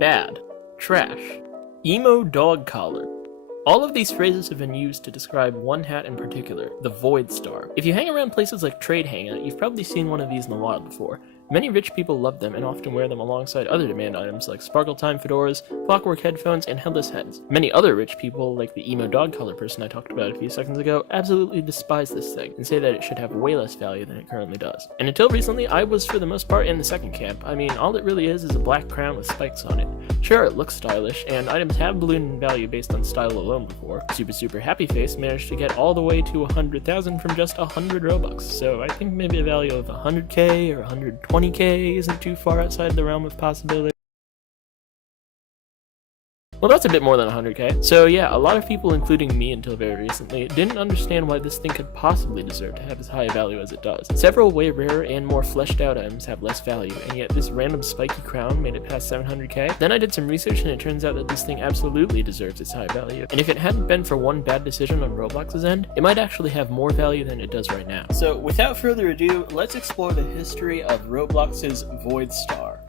bad, trash, emo dog collar. All of these phrases have been used to describe one hat in particular, the Void Star. If you hang around places like Trade Hangout, you've probably seen one of these in the wild before. Many rich people love them and often wear them alongside other demand items like Sparkle Time fedoras, clockwork headphones, and headless heads. Many other rich people, like the emo dog collar person I talked about a few seconds ago, absolutely despise this thing and say that it should have way less value than it currently does. And until recently, I was for the most part in the second camp. I mean, all it really is a black crown with spikes on it. Sure, it looks stylish, and items have ballooned in value based on style alone before. Super Happy Face managed to get all the way to 100,000 from just 100 Robux, so I think maybe a value of 100k or 120k isn't too far outside the realm of possibility. Well, that's a bit more than 100k. So yeah, a lot of people, including me until very recently, didn't understand why this thing could possibly deserve to have as high a value as it does. Several way rarer and more fleshed out items have less value, and yet this random spiky crown made it past 700k. Then I did some research and it turns out that this thing absolutely deserves its high value. And if it hadn't been for one bad decision on Roblox's end, it might actually have more value than it does right now. So without further ado, let's explore the history of Roblox's Void Star.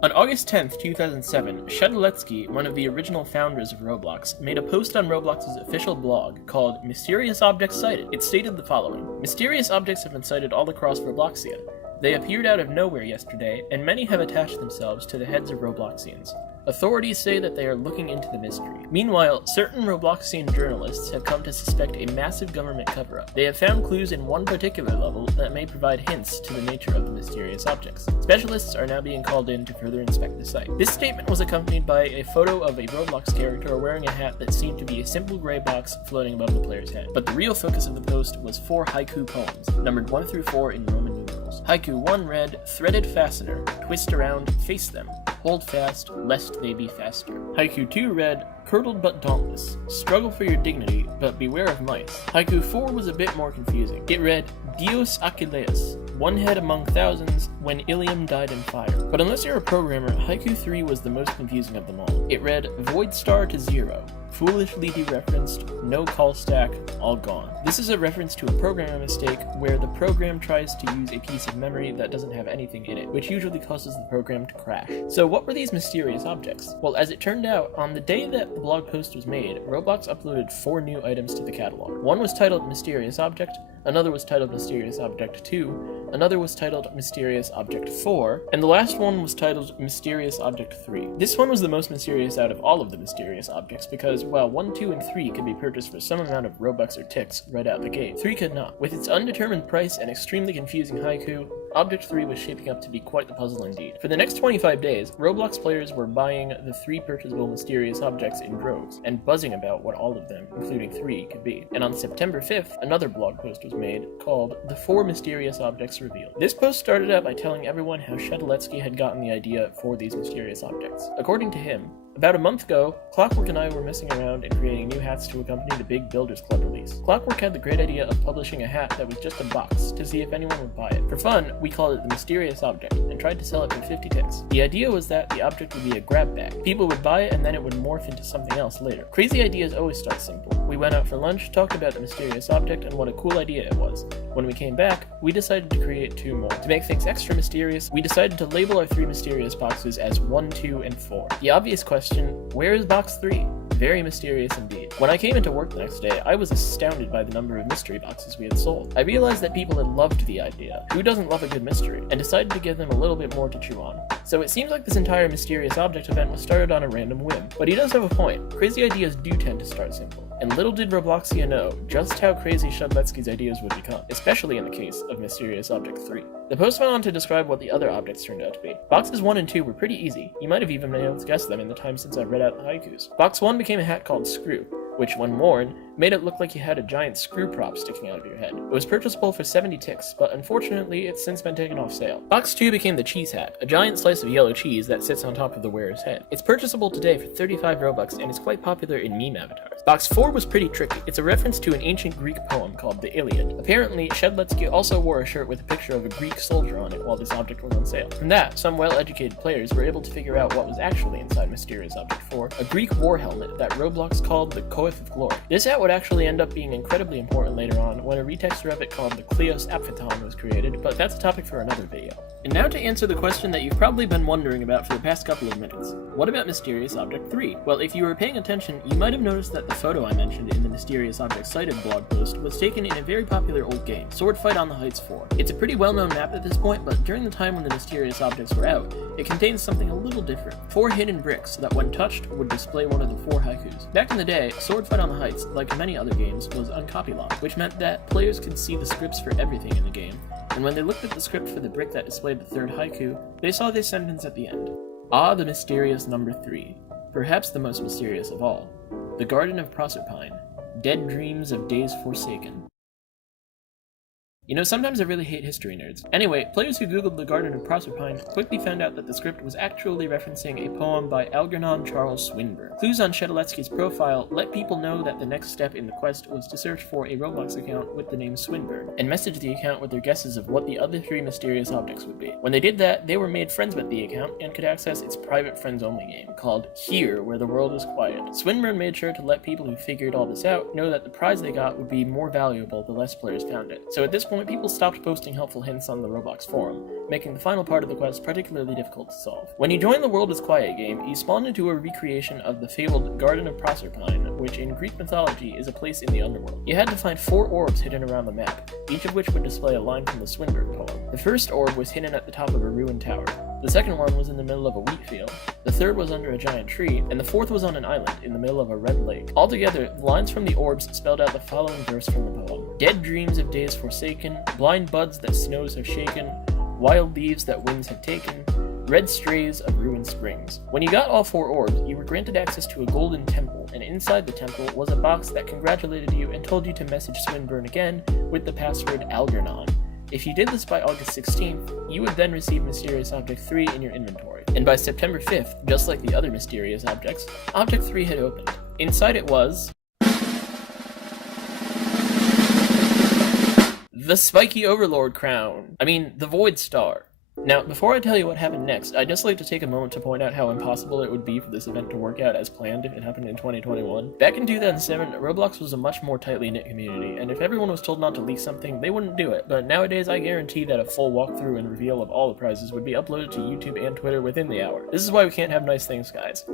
On August 10th, 2007, Sheduletsky, one of the original founders of Roblox, made a post on Roblox's official blog called Mysterious Objects Sighted. It stated the following: "Mysterious objects have been sighted all across Robloxia. They appeared out of nowhere yesterday, and many have attached themselves to the heads of Robloxians. Authorities say that they are looking into the mystery. Meanwhile, certain Robloxian journalists have come to suspect a massive government cover-up. They have found clues in one particular level that may provide hints to the nature of the mysterious objects. Specialists are now being called in to further inspect the site." This statement was accompanied by a photo of a Roblox character wearing a hat that seemed to be a simple gray box floating above the player's head. But the real focus of the post was 4 haiku poems, numbered 1 through 4 in Roman numerals. Haiku 1 read, "Threaded fastener, twist around, face them. Hold fast, lest they be faster." Haiku 2 read, "Curdled but dauntless. Struggle for your dignity, but beware of mice." Haiku 4 was a bit more confusing. It read, "Dios Achilleus, one head among thousands, when Ilium died in fire." But unless you're a programmer, Haiku 3 was the most confusing of them all. It read, "Void Star to 0. Foolishly dereferenced, no call stack, all gone." This is a reference to a programmer mistake where the program tries to use a piece of memory that doesn't have anything in it, which usually causes the program to crash. So what were these mysterious objects? Well, as it turned out, on the day that the blog post was made, Roblox uploaded 4 new items to the catalog. One was titled Mysterious Object, another was titled Mysterious Object 2, another was titled Mysterious Object 4, and the last one was titled Mysterious Object 3. This one was the most mysterious out of all of the mysterious objects because, while 1, 2, and 3 could be purchased for some amount of Robux or ticks right out the gate, 3 could not. With its undetermined price and extremely confusing haiku, Object 3 was shaping up to be quite the puzzle indeed. For the next 25 days, Roblox players were buying the 3 purchasable mysterious objects in droves, and buzzing about what all of them, including 3, could be. And on September 5th, another blog post was made called The 4 Mysterious Objects Revealed. This post started out by telling everyone how Sheduletsky had gotten the idea for these mysterious objects. According to him, about a month ago, Clockwork and I were messing around and creating new hats to accompany the big Builders Club release. Clockwork had the great idea of publishing a hat that was just a box to see if anyone would buy it. For fun, we called it the Mysterious Object and tried to sell it for 50 ticks. The idea was that the object would be a grab bag. People would buy it and then it would morph into something else later. Crazy ideas always start simple. We went out for lunch, talked about the mysterious object and what a cool idea it was. When we came back, we decided to create 2 more. To make things extra mysterious, we decided to label our 3 mysterious boxes as 1, 2, and 4. The obvious question, where is box 3? Very mysterious indeed. When I came into work the next day, I was astounded by the number of mystery boxes we had sold. I realized that people had loved the idea. Who doesn't love a good mystery? And decided to give them a little bit more to chew on. So it seems like this entire mysterious object event was started on a random whim. But he does have a point. Crazy ideas do tend to start simple. And little did Robloxia know just how crazy Sheduletsky's ideas would become, especially in the case of Mysterious Object 3. The post went on to describe what the other objects turned out to be. Boxes 1 and 2 were pretty easy. You might have even been able to guess them in the time since I read out the haikus. Box 1 became a hat called Screw, which, when worn, made it look like you had a giant screw prop sticking out of your head. It was purchasable for 70 ticks, but unfortunately, it's since been taken off sale. Box 2 became the Cheese Hat, a giant slice of yellow cheese that sits on top of the wearer's head. It's purchasable today for 35 Robux and is quite popular in meme avatars. Box 4 was pretty tricky. It's a reference to an ancient Greek poem called the Iliad. Apparently, Sheduletsky also wore a shirt with a picture of a Greek soldier on it while this object was on sale. From that, some well-educated players were able to figure out what was actually inside Mysterious Object 4, a Greek war helmet that Roblox called the Coif of Glory. This hat would would actually end up being incredibly important later on when a retexture of it called the Kleos Apphaton was created, but that's a topic for another video. And now to answer the question that you've probably been wondering about for the past couple of minutes. What about Mysterious Object 3? Well, if you were paying attention, you might have noticed that the photo I mentioned in the Mysterious Object Cited blog post was taken in a very popular old game, Sword Fight on the Heights 4. It's a pretty well-known map at this point, but during the time when the mysterious objects were out, it contains something a little different. 4 hidden bricks that when touched would display one of the 4 haikus. Back in the day, Sword Fight on the Heights, like many other games, was uncopylocked, which meant that players could see the scripts for everything in the game, and when they looked at the script for the brick that displayed the 3rd haiku, they saw this sentence at the end. Ah, the mysterious number 3. Perhaps the most mysterious of all. The Garden of Proserpine. Dead dreams of days forsaken. You know, sometimes I really hate history nerds. Anyway, players who googled the Garden of Proserpine quickly found out that the script was actually referencing a poem by Algernon Charles Swinburne. Clues on Shedaletsky's profile let people know that the next step in the quest was to search for a Roblox account with the name Swinburne, and message the account with their guesses of what the other 3 mysterious objects would be. When they did that, they were made friends with the account and could access its private friends-only game, called Here, Where the World is Quiet. Swinburne made sure to let people who figured all this out know that the prize they got would be more valuable the less players found it. So at this point, people stopped posting helpful hints on the Roblox forum, making the final part of the quest particularly difficult to solve. When you join the World is Quiet game, you spawn into a recreation of the fabled Garden of Proserpine, which in Greek mythology is a place in the underworld. You had to find 4 orbs hidden around the map, each of which would display a line from the Swinburne poem. The first orb was hidden at the top of a ruined tower. The second one was in the middle of a wheat field, the third was under a giant tree, and the fourth was on an island in the middle of a red lake. Altogether, the lines from the orbs spelled out the following verse from the poem. Dead dreams of days forsaken, blind buds that snows have shaken, wild leaves that winds have taken, red strays of ruined springs. When you got all 4 orbs, you were granted access to a golden temple, and inside the temple was a box that congratulated you and told you to message Swinburne again with the password Algernon. If you did this by August 16th, you would then receive Mysterious Object 3 in your inventory. And by September 5th, just like the other mysterious objects, Object 3 had opened. Inside it was the Spiky Overlord crown. The Void Star. Now, before I tell you what happened next, I'd just like to take a moment to point out how impossible it would be for this event to work out as planned if it happened in 2021. Back in 2007, Roblox was a much more tightly knit community, and if everyone was told not to leak something, they wouldn't do it, but nowadays I guarantee that a full walkthrough and reveal of all the prizes would be uploaded to YouTube and Twitter within the hour. This is why we can't have nice things, guys.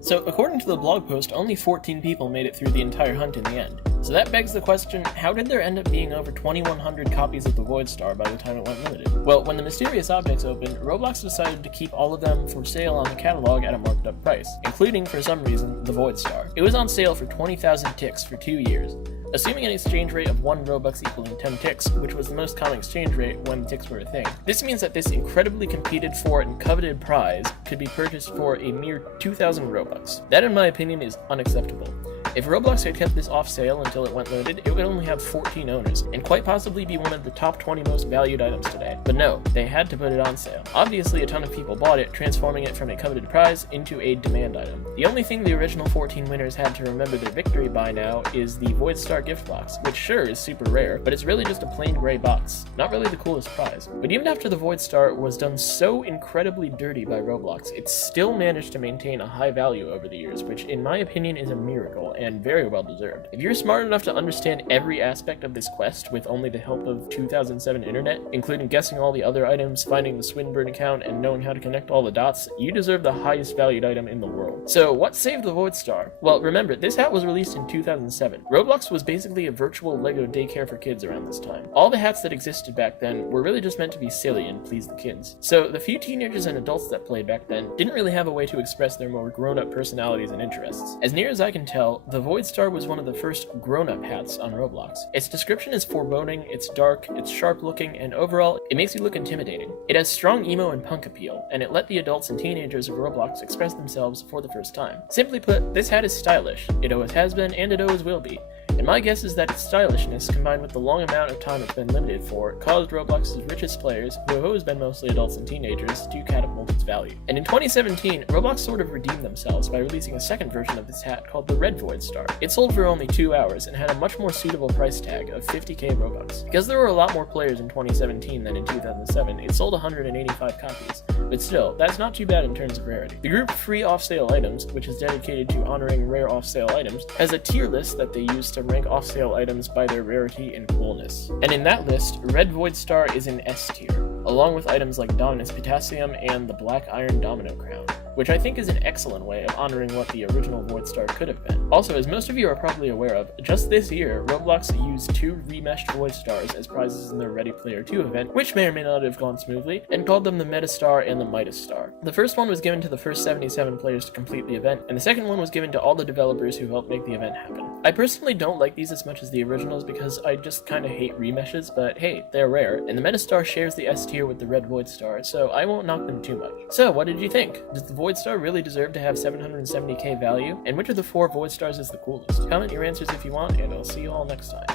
So, according to the blog post, only 14 people made it through the entire hunt in the end. So that begs the question, how did there end up being over 2,100 copies of the Void Star by the time it went limited? Well, when the mysterious objects opened, Roblox decided to keep all of them for sale on the catalog at a marked up price, including, for some reason, the Void Star. It was on sale for 20,000 ticks for 2 years. Assuming an exchange rate of 1 Robux equaling 10 ticks, which was the most common exchange rate when ticks were a thing. This means that this incredibly competed for and coveted prize could be purchased for a mere 2,000 Robux. That, in my opinion, is unacceptable. If Roblox had kept this off sale until it went limited, it would only have 14 owners, and quite possibly be one of the top 20 most valued items today. But no, they had to put it on sale. Obviously, a ton of people bought it, transforming it from a coveted prize into a demand item. The only thing the original 14 winners had to remember their victory by now is the Void Star gift box, which sure is super rare, but it's really just a plain gray box. Not really the coolest prize. But even after the Void Star was done so incredibly dirty by Roblox, it still managed to maintain a high value over the years, which in my opinion is a miracle, and very well deserved. If you're smart enough to understand every aspect of this quest with only the help of 2007 internet, including guessing all the other items, finding the Swinburne account, and knowing how to connect all the dots, you deserve the highest valued item in the world. So what saved the Void Star? Well, remember, this hat was released in 2007. Roblox was basically a virtual Lego daycare for kids around this time. All the hats that existed back then were really just meant to be silly and please the kids. So the few teenagers and adults that played back then didn't really have a way to express their more grown-up personalities and interests. As near as I can tell, the Void Star was one of the first grown-up hats on Roblox. Its description is foreboding, it's dark, it's sharp-looking, and overall, it makes you look intimidating. It has strong emo and punk appeal, and it let the adults and teenagers of Roblox express themselves for the first time. Simply put, this hat is stylish. It always has been, and it always will be. And my guess is that its stylishness, combined with the long amount of time it's been limited for, caused Roblox's richest players, who have always been mostly adults and teenagers, to catapult its value. And in 2017, Roblox sort of redeemed themselves by releasing a second version of this hat called the Red Void Star. It sold for only 2 hours and had a much more suitable price tag of 50k Robux. Because there were a lot more players in 2017 than in 2007, it sold 185 copies. But still, that's not too bad in terms of rarity. The group Free Off Sale Items, which is dedicated to honoring rare off-sale items, has a tier list that they use to rank off-sale items by their rarity and coolness. And in that list, Red Void Star is in S tier, along with items like Dominus Potassium and the Black Iron Domino Crown, which I think is an excellent way of honoring what the original Void Star could have been. Also, as most of you are probably aware of, just this year, Roblox used 2 remeshed Void Stars as prizes in their Ready Player 2 event, which may or may not have gone smoothly, and called them the Meta Star and the Midas Star. The first one was given to the first 77 players to complete the event, and the second one was given to all the developers who helped make the event happen. I personally don't like these as much as the originals because I just kinda hate remeshes, but hey, they're rare, and the Meta Star shares the S tier with the Red Void Star, so I won't knock them too much. So, what did you think? Does the Void Star really deserve to have 770k value? And which of the 4 Void Stars is the coolest? Comment your answers if you want, and I'll see you all next time.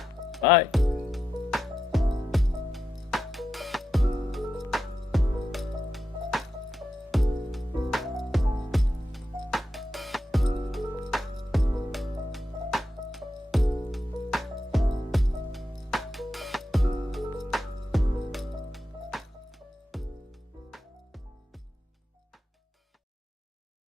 Bye!